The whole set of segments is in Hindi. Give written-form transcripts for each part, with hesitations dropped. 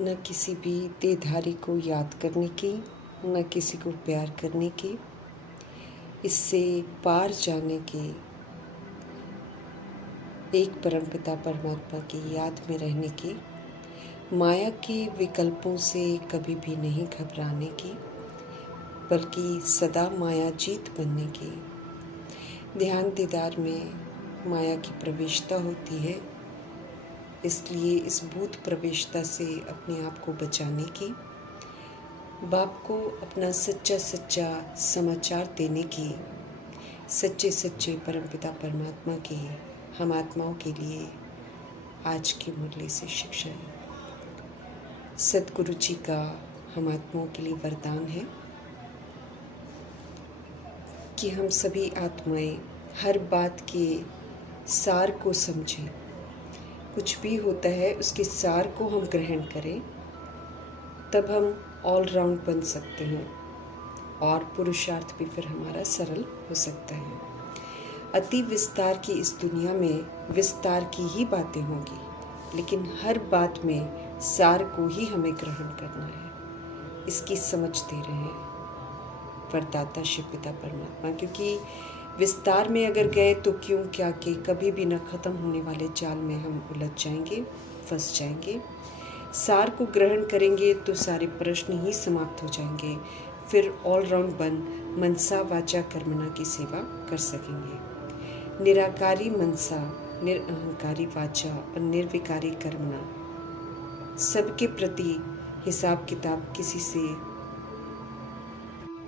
न किसी भी देहधारी को याद करने की, न किसी को प्यार करने की, इससे पार जाने के एक परमपिता परमात्मा की याद में रहने की, माया के विकल्पों से कभी भी नहीं घबराने की, बल्कि सदा माया जीत बनने की। ध्यान दीदार में माया की प्रवेशता होती है, इसलिए इस भूत प्रवेशता से अपने आप को बचाने की, बाप को अपना सच्चा सच्चा समाचार देने की, सच्चे सच्चे परमपिता परमात्मा की हम आत्माओं के लिए आज की मुरली से शिक्षा है। सद्गुरु जी का हम आत्माओं के लिए वरदान है कि हम सभी आत्माएं हर बात के सार को समझें। कुछ भी होता है उसके सार को हम ग्रहण करें, तब हम ऑलराउंड बन सकते हैं और पुरुषार्थ भी फिर हमारा सरल हो सकता है। अति विस्तार की इस दुनिया में विस्तार की ही बातें होंगी, लेकिन हर बात में सार को ही हमें ग्रहण करना है। इसकी समझ दे रहे हैं वरदाता शिव पिता परमात्मा, क्योंकि विस्तार में अगर गए तो क्यों क्या के कभी भी न खत्म होने वाले जाल में हम उलझ जाएंगे, फंस जाएंगे। सार को ग्रहण करेंगे तो सारे प्रश्न ही समाप्त हो जाएंगे, फिर ऑलराउंड बन मनसा वाचा कर्मणा की सेवा कर सकेंगे। निराकारी मनसा, निरअहंकारी वाचा और निर्विकारी कर्मणा, सबके प्रति हिसाब किताब किसी से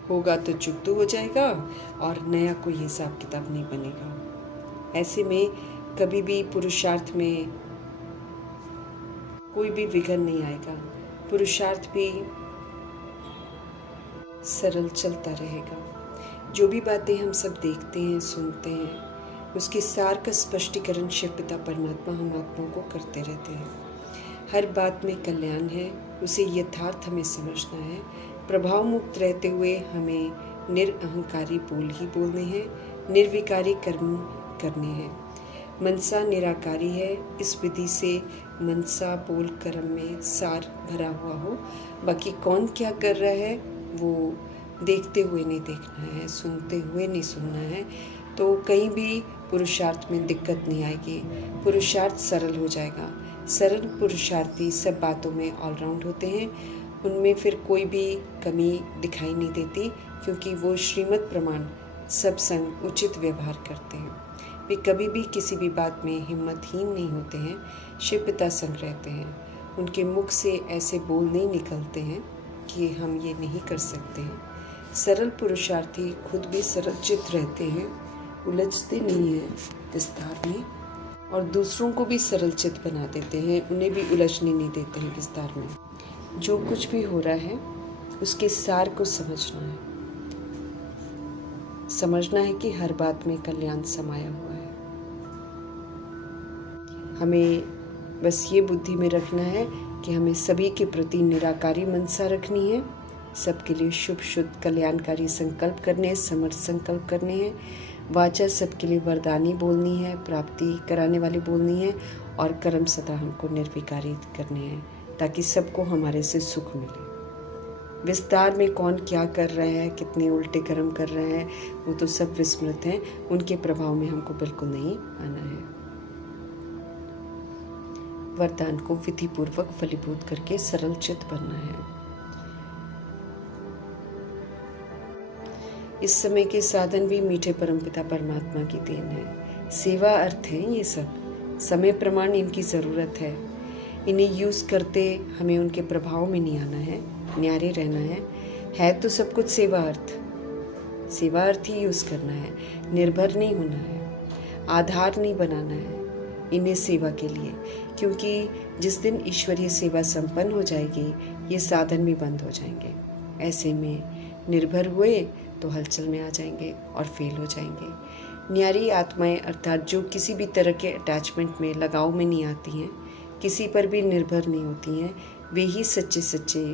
होगा तो चुकतू हो जाएगा और नया कोई हिसाब किताब नहीं बनेगा। ऐसे में कभी भी पुरुषार्थ में कोई भी विघ्न नहीं आएगा, पुरुषार्थ भी सरल चलता रहेगा। जो भी बातें हम सब देखते हैं, सुनते हैं, उसके सार का स्पष्टीकरण शिव पिता परमात्मा हम आत्माओं को करते रहते हैं। हर बात में कल्याण है, उसे यथार्थ हमें समझना है। प्रभाव मुक्त रहते हुए हमें निरअहंकारी बोल ही बोलने हैं, निर्विकारी कर्म करने हैं। मनसा निराकारी है, इस विधि से मनसा बोल कर्म में सार भरा हुआ हो। बाकी कौन क्या कर रहा है वो देखते हुए नहीं देखना है, सुनते हुए नहीं सुनना है, तो कहीं भी पुरुषार्थ में दिक्कत नहीं आएगी, पुरुषार्थ सरल हो जाएगा। सरल पुरुषार्थी सब बातों में ऑलराउंड होते हैं, उनमें फिर कोई भी कमी दिखाई नहीं देती, क्योंकि वो श्रीमद् प्रमाण सब संग उचित व्यवहार करते हैं। वे कभी भी किसी भी बात में हिम्मतहीन नहीं होते हैं, शिव पिता संग रहते हैं। उनके मुख से ऐसे बोल नहीं निकलते हैं कि हम ये नहीं कर सकते हैं। सरल पुरुषार्थी खुद भी सरल चित्त रहते हैं, उलझते नहीं हैं विस्तार में, और दूसरों को भी सरल चित्त बना देते हैं, उन्हें भी उलझने नहीं देते हैं विस्तार में। जो कुछ भी हो रहा है उसके सार को समझना है कि हर बात में कल्याण समाया हुआ है। हमें बस ये बुद्धि में रखना है कि हमें सभी के प्रति निराकारी मनसा रखनी है, सबके लिए शुभ शुद्ध कल्याणकारी संकल्प करने हैं, समर्थ संकल्प करने हैं। वाचा सबके लिए वरदानी बोलनी है, प्राप्ति कराने वाली बोलनी है, और कर्म सदा हमको निर्विकारी करने हैं, ताकि सबको हमारे से सुख मिले। विस्तार में कौन क्या कर रहा है, कितने उल्टे कर्म कर रहे हैं, वो तो सब विस्मृत हैं, उनके प्रभाव में हमको बिल्कुल नहीं आना है। वरदान को विधि पूर्वक फलीभूत करके सरल चित्त बनना है। इस समय के साधन भी मीठे परमपिता परमात्मा की देन है। सेवा अर्थ है ये सब, समय प्रमाण इनकी ज़रूरत है। इन्हें यूज़ करते हमें उनके प्रभाव में नहीं आना है, न्यारे रहना है तो सब कुछ सेवा अर्थ ही यूज़ करना है। निर्भर नहीं होना है, आधार नहीं बनाना है इन्हें सेवा के लिए, क्योंकि जिस दिन ईश्वरीय सेवा संपन्न हो जाएगी ये साधन भी बंद हो जाएंगे। ऐसे में निर्भर हुए तो हलचल में आ जाएंगे और फेल हो जाएंगे। न्यारी आत्माएं अर्थात जो किसी भी तरह के अटैचमेंट में, लगाव में नहीं आती हैं, किसी पर भी निर्भर नहीं होती हैं, वे ही सच्चे सच्चे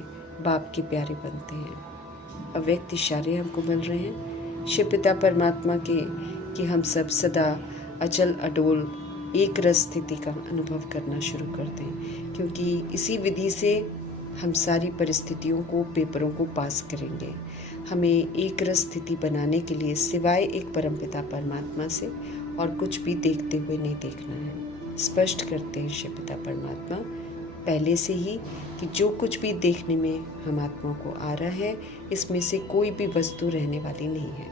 बाप के प्यारे बनते हैं। अव्यक्त इशारे हमको मिल रहे हैं शिव पिता परमात्मा के कि हम सब सदा अचल अडोल एक रस स्थिति का अनुभव करना शुरू कर दें, क्योंकि इसी विधि से हम सारी परिस्थितियों को, पेपरों को पास करेंगे। हमें एक रस स्थिति बनाने के लिए सिवाय एक परमपिता परमात्मा से और कुछ भी देखते हुए नहीं देखना है। स्पष्ट करते हैं शिव पिता परमात्मा पहले से ही कि जो कुछ भी देखने में हम आत्मा को आ रहा है, इसमें से कोई भी वस्तु रहने वाली नहीं है।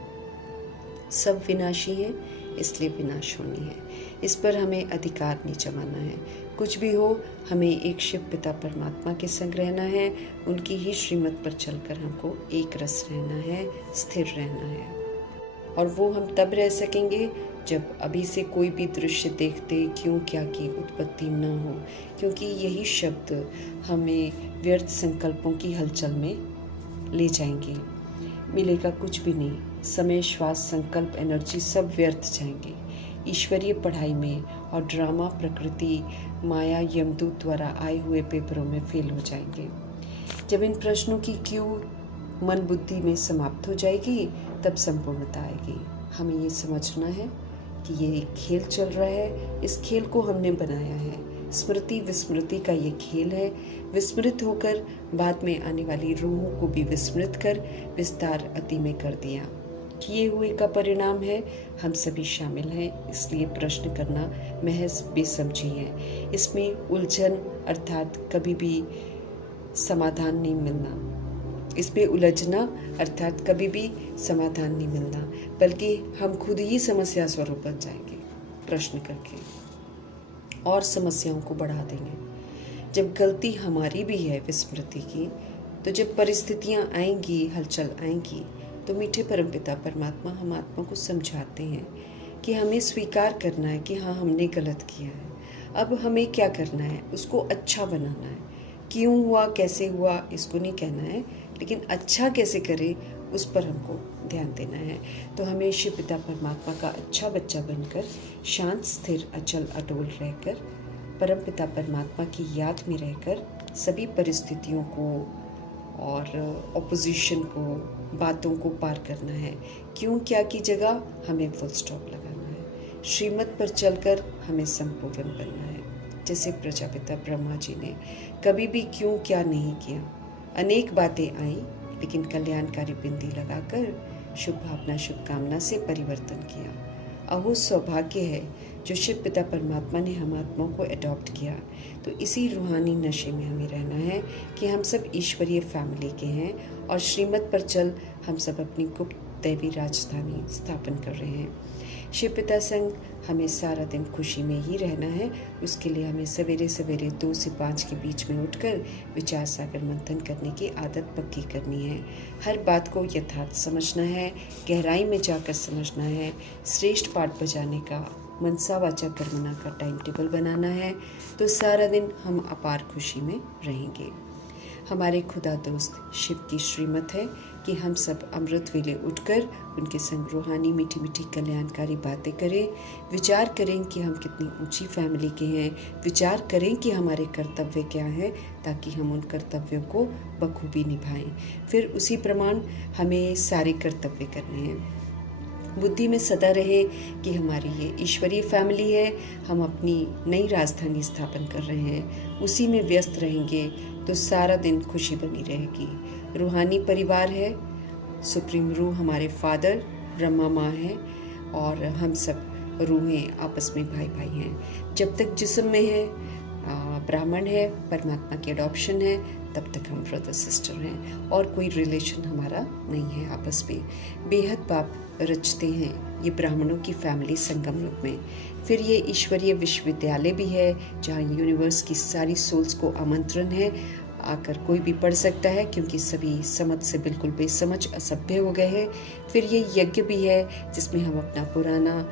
सब विनाशी है, इसलिए विनाश होनी है। इस पर हमें अधिकार नहीं जमाना है। कुछ भी हो, हमें एक शिव पिता परमात्मा के संग रहना है। उनकी ही श्रीमत पर चलकर हमको एक रस रहना है, स्थिर रहना है। और वो हम तब रह सकेंगे जब अभी से कोई भी दृश्य देखते क्यों क्या की उत्पत्ति न हो, क्योंकि यही शब्द हमें व्यर्थ संकल्पों की हलचल में ले जाएंगे। मिलेगा कुछ भी नहीं। समय, श्वास, संकल्प, एनर्जी सब व्यर्थ जाएंगे। ईश्वरीय पढ़ाई में और ड्रामा, प्रकृति, माया, यमदूत द्वारा आए हुए पेपरों में फेल हो जाएंगे। जब इन प्रश्नों की क्यों मन बुद्धि में समाप्त हो जाएगी, तब संपूर्णता आएगी। हमें ये समझना है कि ये एक खेल चल रहा है। इस खेल को हमने बनाया है। स्मृति विस्मृति का ये खेल है। विस्मृत होकर बाद में आने वाली रूहों को भी विस्मृत कर विस्तार अति में कर दिया। किए हुए का परिणाम है हम सभी शामिल हैं, इसलिए प्रश्न करना महज बेसमझी है। इसमें उलझन अर्थात कभी भी समाधान नहीं मिलना, इसमें उलझना अर्थात कभी भी समाधान नहीं मिलना, बल्कि हम खुद ही समस्या स्वरूप बन जाएंगे प्रश्न करके और समस्याओं को बढ़ा देंगे। जब गलती हमारी भी है विस्मृति की, तो जब परिस्थितियां आएंगी, हलचल आएंगी, तो मीठे परमपिता परमात्मा हम आत्मा को समझाते हैं कि हमें स्वीकार करना है कि हाँ, हमने गलत किया है। अब हमें क्या करना है, उसको अच्छा बनाना है। क्यों हुआ, कैसे हुआ, इसको नहीं कहना है, लेकिन अच्छा कैसे करें उस पर हमको ध्यान देना है। तो हमें शिव पिता परमात्मा का अच्छा बच्चा बनकर शांत, स्थिर, अचल, अटोल रहकर परमपिता परमात्मा की याद में रहकर सभी परिस्थितियों को और ऑपोजिशन को, बातों को पार करना है। क्यों क्या की जगह हमें फुल स्टॉप लगाना है। श्रीमत पर चलकर हमें संपूर्ण बनना है। जैसे प्रजापिता ब्रह्मा जी ने कभी भी क्यों क्या नहीं किया। अनेक बातें आई, लेकिन कल्याणकारी बिंदी लगाकर शुभ भावना, शुभकामना से परिवर्तन किया। अहो सौभाग्य है जो शिव पिता परमात्मा ने हम आत्माओं को अडॉप्ट किया। तो इसी रूहानी नशे में हमें रहना है कि हम सब ईश्वरीय फैमिली के हैं और श्रीमत पर चल हम सब अपनी गुप्त दैवी राजधानी स्थापन कर रहे हैं। शिव पिता संग हमें सारा दिन खुशी में ही रहना है। उसके लिए हमें सवेरे सवेरे 2 से 5 के बीच में उठकर विचार सागर मंथन करने की आदत पक्की करनी है। हर बात को यथार्थ समझना है, गहराई में जाकर समझना है। श्रेष्ठ पाठ बजाने का, मनसा वाचा कर्मणा का टाइम टेबल बनाना है, तो सारा दिन हम अपार खुशी में रहेंगे। हमारे खुदा दोस्त शिव की श्रीमत है कि हम सब अमृत वेले उठकर उनके संग रूहानी मीठी मीठी कल्याणकारी बातें करें। विचार करें कि हम कितनी ऊंची फैमिली के हैं। विचार करें कि हमारे कर्तव्य क्या हैं, ताकि हम उन कर्तव्यों को बखूबी निभाएं। फिर उसी प्रमाण हमें सारे कर्तव्य करने हैं। बुद्धि में सदा रहे कि हमारी ये ईश्वरीय फैमिली है, हम अपनी नई राजधानी स्थापन कर रहे हैं, उसी में व्यस्त रहेंगे तो सारा दिन खुशी बनी रहेगी। रूहानी परिवार है, सुप्रीम रूह हमारे फादर ब्रह्मा माँ है और हम सब रूहें आपस में भाई भाई हैं। जब तक जिस्म में है ब्राह्मण है, परमात्मा की अडॉप्शन है, तब तक हम ब्रदर सिस्टर हैं और कोई रिलेशन हमारा नहीं है आपस में। बेहद पाप रचते हैं ये ब्राह्मणों की फैमिली संगम रूप में। फिर ये ईश्वरीय विश्वविद्यालय भी है जहाँ यूनिवर्स की सारी सोल्स को आमंत्रण है, आकर कोई भी पढ़ सकता है, क्योंकि सभी समझ से बिल्कुल बेसमझ असभ्य हो गए हैं। फिर ये यज्ञ भी है जिसमें हम अपना पुराना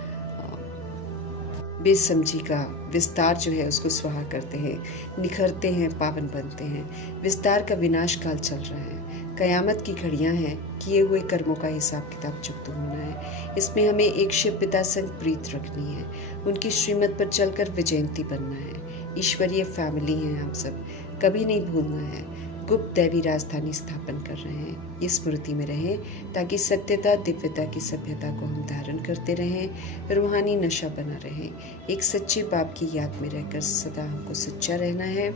बेसमझी का विस्तार जो है उसको स्वाहा करते हैं, निखरते हैं, पावन बनते हैं। विस्तार का विनाश काल चल रहा है, कयामत की घड़ियां हैं, किए हुए कर्मों का हिसाब किताब चुकता होना है। इसमें हमें एक शिव पिता संग प्रीत रखनी है, उनकी श्रीमत पर चलकर विजयंती बनना है। ईश्वरीय फैमिली हैं हम सब, कभी नहीं भूलना है। गुप्त दैवी राजधानी स्थापन कर रहे हैं, ये स्मृति में रहे, ताकि सत्यता, दिव्यता की सभ्यता को हम धारण करते रहें, रूहानी नशा बना रहे। एक सच्चे बाप की याद में रहकर सदा हमको सच्चा रहना है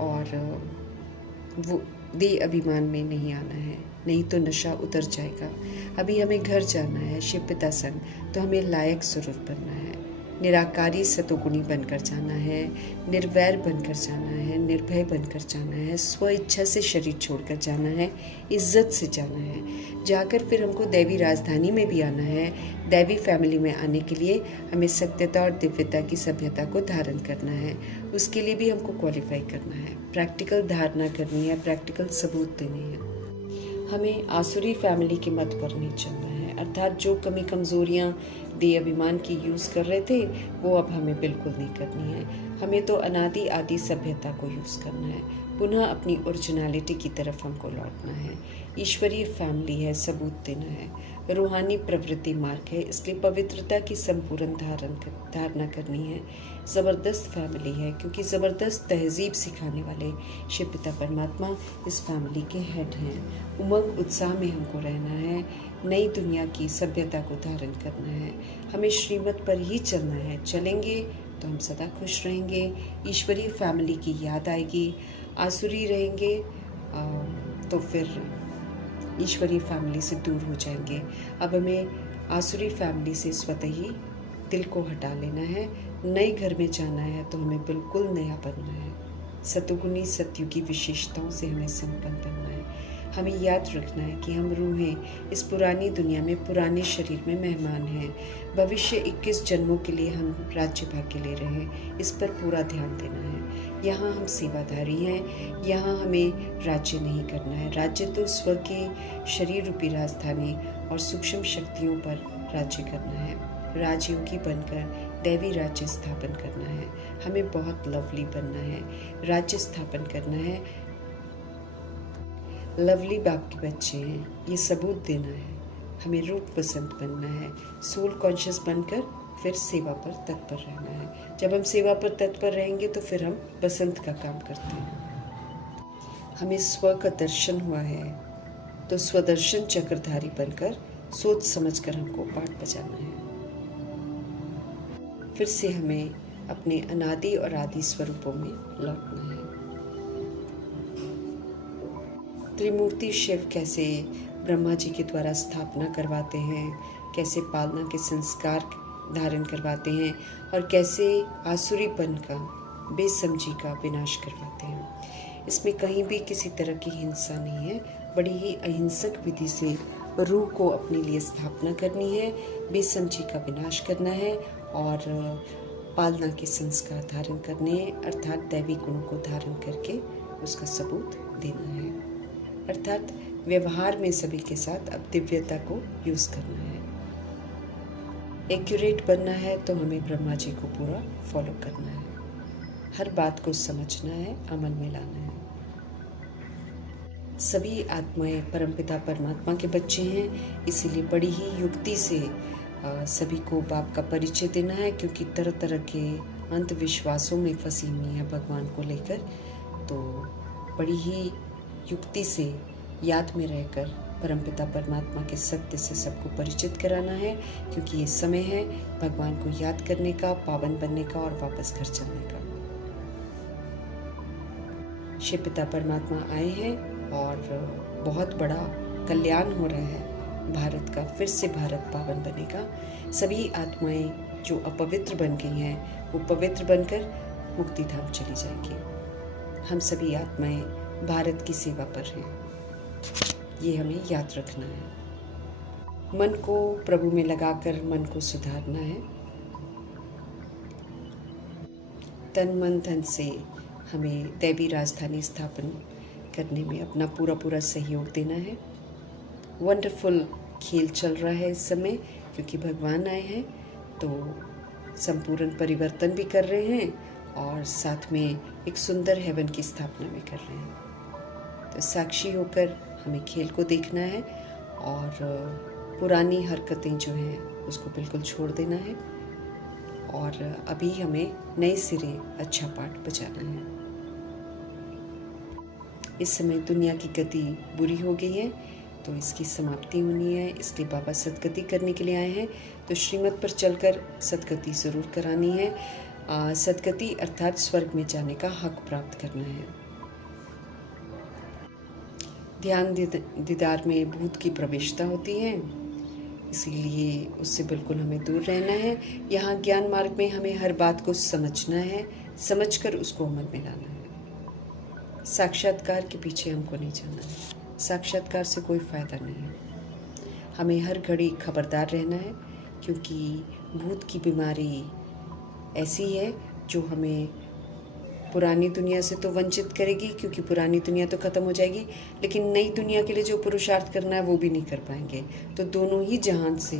और वो दे अभिमान में नहीं आना है, नहीं तो नशा उतर जाएगा। अभी हमें घर जाना है शिव पिता संग, तो हमें लायक स्वरूप बनना है, निराकारी सतोगुणी बनकर जाना है, निर्वैर बनकर जाना है, निर्भय बनकर जाना है, स्व इच्छा से शरीर छोड़कर जाना है, इज्जत से जाना है। जाकर फिर हमको दैवी राजधानी में भी आना है। दैवी फैमिली में आने के लिए हमें सत्यता और दिव्यता की सभ्यता को धारण करना है। उसके लिए भी हमको क्वालिफाई करना है, प्रैक्टिकल धारणा करनी है, प्रैक्टिकल सबूत देने हैं। हमें आसुरी फैमिली के मत पर नहीं चलना है, अर्थात जो कमी कमज़ोरियाँ दे अभिमान की यूज़ कर रहे थे वो अब हमें बिल्कुल नहीं करनी है। हमें तो अनादि आदि सभ्यता को यूज़ करना है, पुनः अपनी ओरिजिनलिटी की तरफ हमको लौटना है। ईश्वरीय फैमिली है, सबूत देना है, रूहानी प्रवृत्ति मार्ग है, इसलिए पवित्रता की संपूर्ण धारणा करनी है। ज़बरदस्त फैमिली है क्योंकि ज़बरदस्त तहजीब सिखाने वाले शिव पिता परमात्मा इस फैमिली के हेड हैं। उमंग उत्साह में हमको रहना है, नई दुनिया की सभ्यता को धारण करना है। हमें श्रीमत पर ही चलना है, चलेंगे तो हम सदा खुश रहेंगे, ईश्वरीय फैमिली की याद आएगी। आसुरी रहेंगे तो फिर ईश्वरीय फैमिली से दूर हो जाएंगे। अब हमें आसुरी फैमिली से स्वतः ही दिल को हटा लेना है, नए घर में जाना है तो हमें बिल्कुल नया बनना है। सतुगुणी सत्युगी विशेषताओं से हमें संपन्न बनना है। हमें याद रखना है कि हम रूहें इस पुरानी दुनिया में पुराने शरीर में मेहमान हैं। भविष्य 21 जन्मों के लिए हम राज्य भाग्य ले रहे हैं, इस पर पूरा ध्यान देना है। यहाँ हम सेवाधारी हैं, यहाँ हमें राज्य नहीं करना है। राज्य तो स्व के शरीर रूपी राजधानी और सूक्ष्म शक्तियों पर राज्य करना है। राजयोगी बनकर दैवी राज्य स्थापन करना है। हमें बहुत लवली बनना है, राज्य स्थापन करना है। लवली बाप के बच्चे हैं, ये सबूत देना है। हमें रूप वसंत बनना है, सोल कॉन्शियस बनकर फिर सेवा पर तत्पर रहना है। जब हम सेवा पर तत्पर रहेंगे तो फिर हम बसंत का काम करते हैं। हमें स्व का दर्शन हुआ है तो स्वदर्शन चक्रधारी बनकर सोच समझकर हमको पाठ बजाना है। फिर से हमें अपने अनादि और आदि स्वरूपों में लौटना है। त्रिमूर्ति शिव कैसे ब्रह्मा जी के द्वारा स्थापना करवाते हैं, कैसे पालना के संस्कार धारण करवाते हैं और कैसे आसुरीपन का बेसमझी का विनाश करवाते हैं। इसमें कहीं भी किसी तरह की हिंसा नहीं है, बड़ी ही अहिंसक विधि से रूह को अपने लिए स्थापना करनी है, बेसमझी का विनाश करना है और पालना के संस्कार धारण करने हैं, अर्थात दैवी गुणों को धारण करके उसका सबूत देना है। अर्थात व्यवहार में सभी के साथ अब दिव्यता को यूज़ करना है। एक्यूरेट बनना है तो हमें ब्रह्मा जी को पूरा फॉलो करना है, हर बात को समझना है, अमल में लाना है। सभी आत्माएं परमपिता परमात्मा के बच्चे हैं, इसीलिए बड़ी ही युक्ति से सभी को बाप का परिचय देना है, क्योंकि तरह तरह के अंधविश्वासों में फंसी हुई है भगवान को लेकर। तो बड़ी ही युक्ति से याद में रहकर परमपिता परमात्मा के सत्य से सबको परिचित कराना है, क्योंकि ये समय है भगवान को याद करने का, पावन बनने का और वापस घर चलने का। शिव पिता परमात्मा आए हैं और बहुत बड़ा कल्याण हो रहा है भारत का, फिर से भारत पावन बनेगा। सभी आत्माएं जो अपवित्र बन गई हैं वो पवित्र बनकर मुक्ति धाम चली जाएंगी। हम सभी आत्माएं भारत की सेवा पर हैं, ये हमें याद रखना है। मन को प्रभु में लगाकर मन को सुधारना है। तन मन धन से हमें दैवी राजधानी स्थापन करने में अपना पूरा पूरा सहयोग देना है। वंडरफुल खेल चल रहा है इस समय, क्योंकि भगवान आए हैं तो संपूर्ण परिवर्तन भी कर रहे हैं और साथ में एक सुंदर हेवन की स्थापना भी कर रहे हैं। तो साक्षी होकर हमें खेल को देखना है और पुरानी हरकतें जो हैं उसको बिल्कुल छोड़ देना है और अभी हमें नए सिरे अच्छा पाठ बजाना है। इस समय दुनिया की गति बुरी हो गई है तो इसकी समाप्ति होनी है, इसलिए बाबा सदगति करने के लिए आए हैं। तो श्रीमत पर चलकर सदगति ज़रूर करानी है। सदगति अर्थात स्वर्ग में जाने का हक प्राप्त करना है। ध्यान दीदार में भूत की प्रवेशता होती है, इसीलिए उससे बिल्कुल हमें दूर रहना है। यहाँ ज्ञान मार्ग में हमें हर बात को समझना है, समझकर उसको अमल में लाना है। साक्षात्कार के पीछे हमको नहीं जाना है, साक्षात्कार से कोई फ़ायदा नहीं है। हमें हर घड़ी खबरदार रहना है, क्योंकि भूत की बीमारी ऐसी है जो हमें पुरानी दुनिया से तो वंचित करेगी, क्योंकि पुरानी दुनिया तो ख़त्म हो जाएगी, लेकिन नई दुनिया के लिए जो पुरुषार्थ करना है वो भी नहीं कर पाएंगे, तो दोनों ही जहान से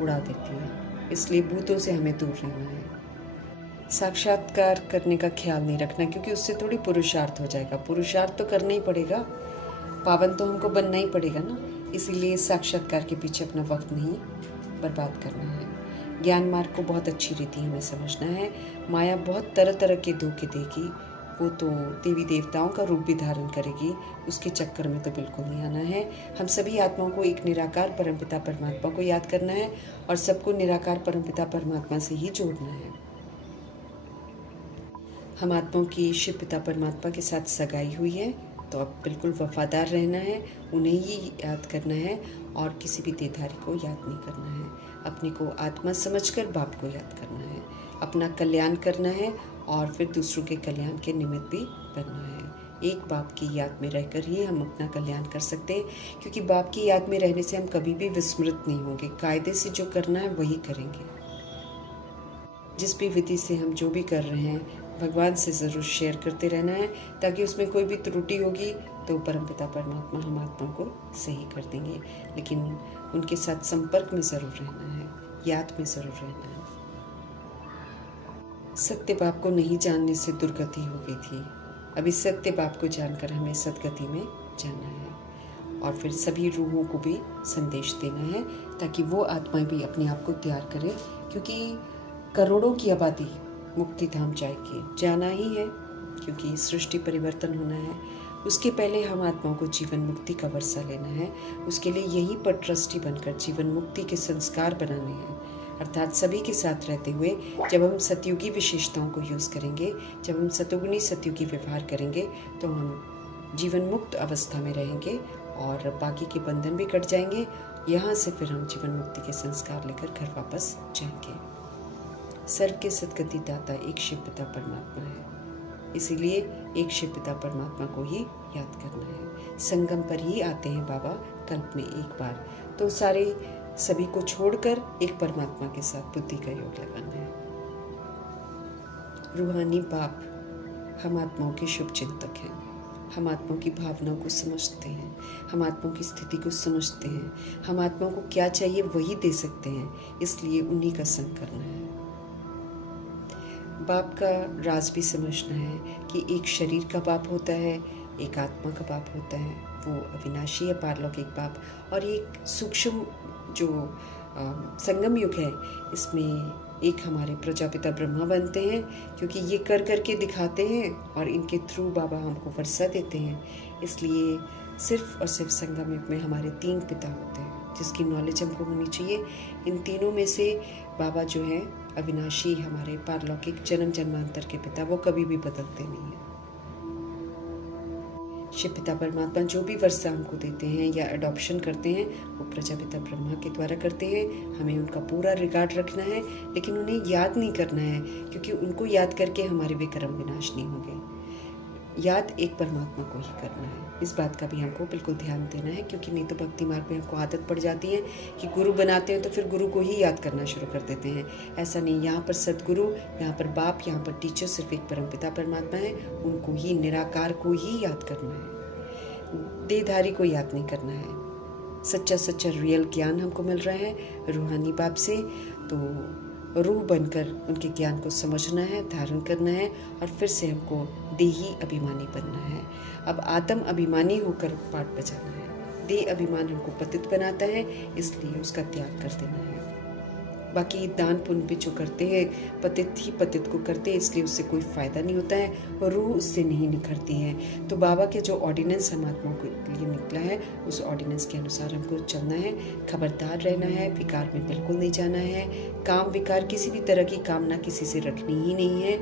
उड़ा देती है। इसलिए भूतों से हमें दूर रहना है। साक्षात्कार करने का ख्याल नहीं रखना, क्योंकि उससे थोड़ी पुरुषार्थ हो जाएगा। पुरुषार्थ तो करना ही पड़ेगा, पावन तो हमको बनना ही पड़ेगा ना। इसीलिए साक्षात्कार के पीछे अपना वक्त नहीं बर्बाद करना है। ज्ञान मार्ग को बहुत अच्छी रीति हमें समझना है। माया बहुत तरह तरह के धोखे देगी, वो तो देवी देवताओं का रूप भी धारण करेगी, उसके चक्कर में तो बिल्कुल नहीं आना है। हम सभी आत्माओं को एक निराकार परमपिता परमात्मा को याद करना है और सबको निराकार परमपिता परमात्मा से ही जोड़ना है। हम आत्माओं की शिव पिता परमात्मा के साथ सगाई हुई है, तो अब बिल्कुल वफादार रहना है, उन्हें ही याद करना है और किसी भी देहधारी को याद नहीं करना है। अपने को आत्मा समझकर बाप को याद करना है, अपना कल्याण करना है और फिर दूसरों के कल्याण के निमित्त भी बनना है। एक बाप की याद में रहकर ही हम अपना कल्याण कर सकते हैं, क्योंकि बाप की याद में रहने से हम कभी भी विस्मृत नहीं होंगे। कायदे से जो करना है वही करेंगे। जिस भी विधि से हम जो भी कर रहे हैं भगवान से ज़रूर शेयर करते रहना है, ताकि उसमें कोई भी त्रुटि होगी तो परमपिता परमात्मा हम आत्मा को सही कर देंगे। लेकिन उनके साथ संपर्क में ज़रूर रहना है, याद में ज़रूर रहना है। सत्य बाप को नहीं जानने से दुर्गति हो गई थी, अभी सत्य बाप को जानकर हमें सदगति में जाना है और फिर सभी रूहों को भी संदेश देना है, ताकि वो आत्माएं भी अपने आप को तैयार करें, क्योंकि करोड़ों की आबादी मुक्ति धाम जाएगी, जाना ही है, क्योंकि सृष्टि परिवर्तन होना है। उसके पहले हम आत्माओं को जीवन मुक्ति का वर्षा लेना है। उसके लिए यहीं पर ट्रस्टी बनकर जीवन मुक्ति के संस्कार बनाने हैं, अर्थात सभी के साथ रहते हुए जब हम सतयुगी विशेषताओं को यूज़ करेंगे, जब हम सतुगुणी सतयुगी व्यवहार करेंगे, तो हम जीवन मुक्त अवस्था में रहेंगे और बाकी के बंधन भी कट जाएंगे। यहाँ से फिर हम जीवन मुक्ति के संस्कार लेकर घर वापस जाएंगे। सर्व के सदगति दाता एक शिव पिता परमात्मा है, इसीलिए एक शिव पिता परमात्मा को ही याद करना है। संगम पर ही आते हैं बाबा कल्प में एक बार, तो सभी को छोड़कर एक परमात्मा के साथ बुद्धि का योग लगाना है। रूहानी बाप हम आत्माओं के शुभ चिंतक हैं, हम आत्माओं की भावनाओं को समझते हैं, हम आत्माओं की स्थिति को समझते हैं, हम आत्माओं को क्या चाहिए वही दे सकते हैं, इसलिए उन्हीं का संग करना है। बाप का राज भी समझना है कि एक शरीर का बाप होता है, एक आत्मा का बाप होता है, वो अविनाशी है पारलौकिक बाप, और एक सूक्ष्म जो संगम युग है, इसमें एक हमारे प्रजापिता ब्रह्मा बनते हैं, क्योंकि ये कर करके दिखाते हैं और इनके थ्रू बाबा हमको वर्षा देते हैं। इसलिए सिर्फ और सिर्फ संगम युग में हमारे 3 पिता होते हैं, जिसकी नॉलेज हमको होनी चाहिए। इन तीनों में से बाबा जो है अविनाशी, हमारे पारलौकिक जन्म जन्मांतर के पिता, वो कभी भी बदलते नहीं हैं। शिव पिता परमात्मा जो भी वर्षा हमको देते हैं या अडॉप्शन करते हैं, वो प्रजापिता ब्रह्मा के द्वारा करते हैं। हमें उनका पूरा रिगार्ड रखना है, लेकिन उन्हें याद नहीं करना है, क्योंकि उनको याद करके हमारे वे कर्म विनाश नहीं होंगे। याद एक परमात्मा को ही करना है, इस बात का भी हमको बिल्कुल ध्यान देना है, क्योंकि नहीं तो भक्ति मार्ग में हमको आदत पड़ जाती है कि गुरु बनाते हैं तो फिर गुरु को ही याद करना शुरू कर देते हैं। ऐसा नहीं, यहाँ पर सदगुरु, यहाँ पर बाप, यहाँ पर टीचर सिर्फ एक परमपिता परमात्मा है, उनको ही, निराकार को ही याद करना है। देहधारी को याद नहीं करना है। सच्चा रियल ज्ञान हमको मिल रहा है रूहानी बाप से, तो रूह बनकर उनके ज्ञान को समझना है, धारण करना है और फिर से हमको देही अभिमानी बनना है। अब आत्म अभिमानी होकर पाठ बजाना है। देह अभिमान हमको पतित बनाता है, इसलिए उसका त्याग कर देना है। बाकी दान पुण्य भी जो करते हैं पतित ही पतित को करते हैं, इसलिए उससे कोई फ़ायदा नहीं होता है और रूह उससे नहीं निखरती है। तो बाबा के जो ऑर्डिनेंस हम आत्माओं के लिए निकला है उस ऑर्डिनेंस के अनुसार हमको चलना है, खबरदार रहना है, विकार में बिल्कुल नहीं जाना है, काम विकार किसी भी तरह की कामना किसी से रखनी ही नहीं है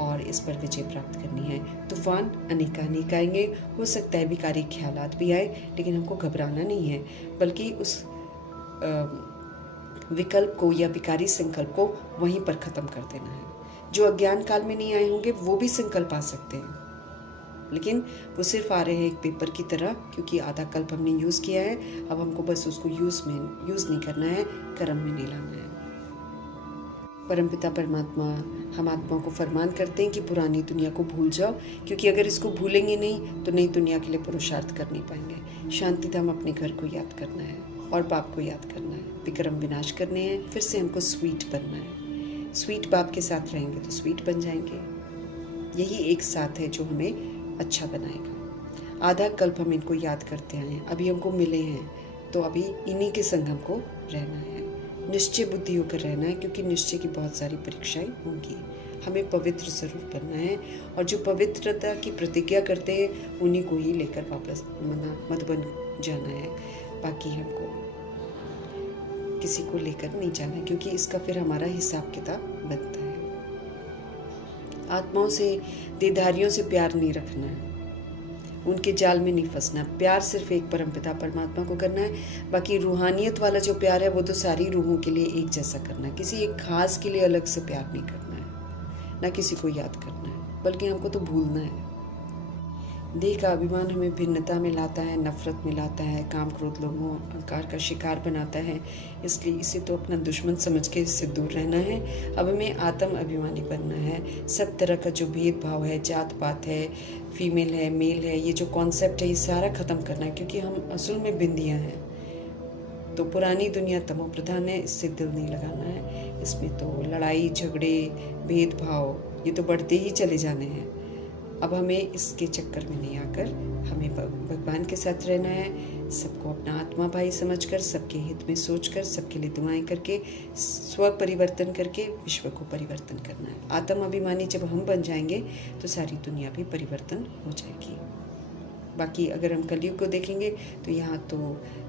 और इस पर विजय प्राप्त करनी है। तूफान अनेकानेक आएंगे, हो सकता है विकारी ख्यालात भी आए, लेकिन हमको घबराना नहीं है, बल्कि उस विकल्प को या विकारी संकल्प को वहीं पर ख़त्म कर देना है। जो अज्ञान काल में नहीं आए होंगे वो भी संकल्प आ सकते हैं, लेकिन वो सिर्फ आ रहे हैं एक पेपर की तरह, क्योंकि आधा कल्प हमने यूज़ किया है। अब हमको बस उसको यूज़ नहीं करना है, कर्म में नहीं लाना है। परमपिता परमात्मा हम आत्माओं को फरमान करते हैं कि पुरानी दुनिया को भूल जाओ, क्योंकि अगर इसको भूलेंगे नहीं तो नई दुनिया के लिए पुरुषार्थ कर नहीं पाएंगे। शांति धाम अपने घर को याद करना है और बाप को याद करना है, विक्रम विनाश करने हैं, फिर से हमको स्वीट बनना है। स्वीट बाप के साथ रहेंगे तो स्वीट बन जाएंगे। यही एक साथ है जो हमें अच्छा बनाएगा। आधा कल्प हम इनको याद करते आए हैं, अभी हमको मिले हैं तो अभी इन्हीं के संग हमको रहना है। निश्चय बुद्धि होकर रहना है, क्योंकि निश्चय की बहुत सारी परीक्षाएं होंगी। हमें पवित्र स्वरूप बनना है और जो पवित्रता की प्रतिज्ञा करते हैं उन्हीं को ही लेकर वापस मधुबन जाना है। बाकी हमको किसी को लेकर नहीं जाना, क्योंकि इसका फिर हमारा हिसाब किताब बनता है। आत्माओं से, देहधारियों से प्यार नहीं रखना है, उनके जाल में नहीं फंसना। प्यार सिर्फ एक परमपिता परमात्मा को करना है। बाकी रूहानियत वाला जो प्यार है वो तो सारी रूहों के लिए एक जैसा करना है। किसी एक खास के लिए अलग से प्यार नहीं करना है, ना किसी को याद करना है, बल्कि हमको तो भूलना है। देह का अभिमान हमें भिन्नता में लाता है, नफरत में लाता है, काम क्रोध लोभों अहंकार का शिकार बनाता है। इसलिए इसे तो अपना दुश्मन समझ के इससे दूर रहना है। अब हमें आत्म अभिमानी बनना है। सब तरह का जो भेदभाव है, जात पात है, फीमेल है, मेल है, ये जो कॉन्सेप्ट है ये सारा ख़त्म करना है, क्योंकि हम असल में बिंदियाँ हैं। तो पुरानी दुनिया तमो प्रधान है, इससे दिल नहीं लगाना है। इसमें तो लड़ाई झगड़े भेदभाव ये तो बढ़ते ही चले जाने हैं। अब हमें इसके चक्कर में नहीं आकर हमें भगवान के साथ रहना है। सबको अपना आत्मा भाई समझकर, सबके हित में सोचकर, सबके लिए दुआएं करके, स्व परिवर्तन करके विश्व को परिवर्तन करना है। आत्म अभिमानी जब हम बन जाएंगे तो सारी दुनिया भी परिवर्तन हो जाएगी। बाकी अगर हम कलयुग को देखेंगे तो यहाँ तो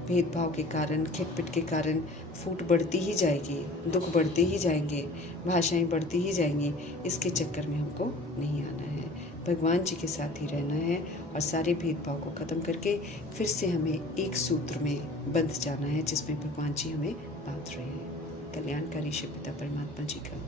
भेदभाव के कारण, खिटपिट के कारण फूट बढ़ती ही जाएगी, दुख बढ़ते ही जाएंगे, भाषाएं बढ़ती ही जाएंगी। इसके चक्कर में हमको नहीं आना है। भगवान जी के साथ ही रहना है और सारे भेदभाव को ख़त्म करके फिर से हमें एक सूत्र में बंध जाना है, जिसमें भगवान जी हमें बांध रहे हैं। कल्याणकारी शिव पिता परमात्मा जी का